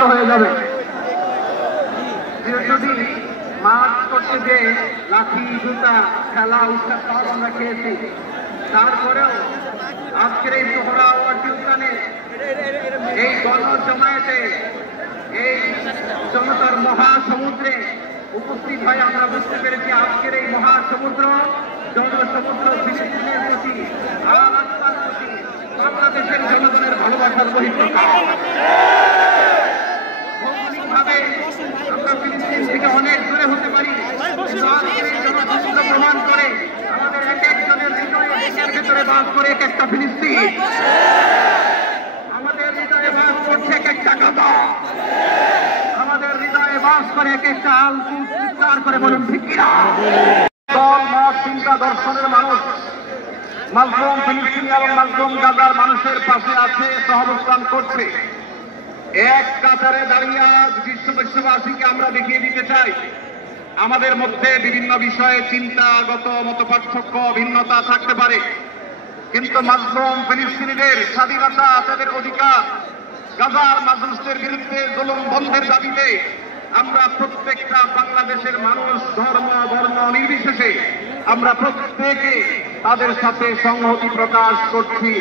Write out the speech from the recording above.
ক্লান্ত হয়ে যাবে। যদি মাঠ করতে যে লাঠি জুতা খেলা উৎসব সব আমরা খেয়েছি, তারপরেও আজকের এই সোহরাওয়ার্দী উদ্যানে এই গণজমায়েতে এই জনতার মহাসমুদ্রে উপস্থিত হয়ে আমরা বুঝতে পেরেছি আজকের এই মহাসমুদ্র জনসমুদ্র ফিলিস্তিনের প্রতি আর আত্মার প্রতি বাংলাদেশের জনগণের ভালোবাসার বহিঃপ্রকাশ। ভৌগোলিকভাবে আমরা ফিলিস্তিন থেকে অনেক দূরে হতে পারি, কিন্তু আজকের এই জনসমুদ্র প্রমাণ করে আমাদের এক একজনের হৃদয়ে দেশের ভেতরে বাস করে এক একটা ফিলিস্তিন, আমাদের হৃদয়ে বাস করছে এক একটা গাজা, আমাদের হৃদয়ে বাস করে এক একটা আল-কুদস চিৎকার করে বলুন ঠিক কিনা। দল মত চিন্তা দর্শনের মানুষ মাজলুম ফিলিস্তিনি এবং মাজলুম গাজার মানুষের পাশে আছে, সহাবস্থান করছে। এক কাতারে দাঁড়িয়ে আজ বিশ্ববাসীকে আমরা দেখিয়ে দিতে চাই আমাদের মধ্যে বিভিন্ন বিষয়ে চিন্তাগত মতপার্থক্য ভিন্নতা থাকতে পারে, কিন্তু মাজলুম ফিলিস্তিনিদের স্বাধীনতা, তাদের অধিকার, গাজার মাজলুমদের বিরুদ্ধে জুলুম বন্ধের দাবিতে আমরা প্রত্যেকটা বাংলাদেশের মানুষ ধর্ম বর্ণ নির্বিশেষে আমরা প্রত্যেকে তাদের সাথে সংহতি প্রকাশ করছি।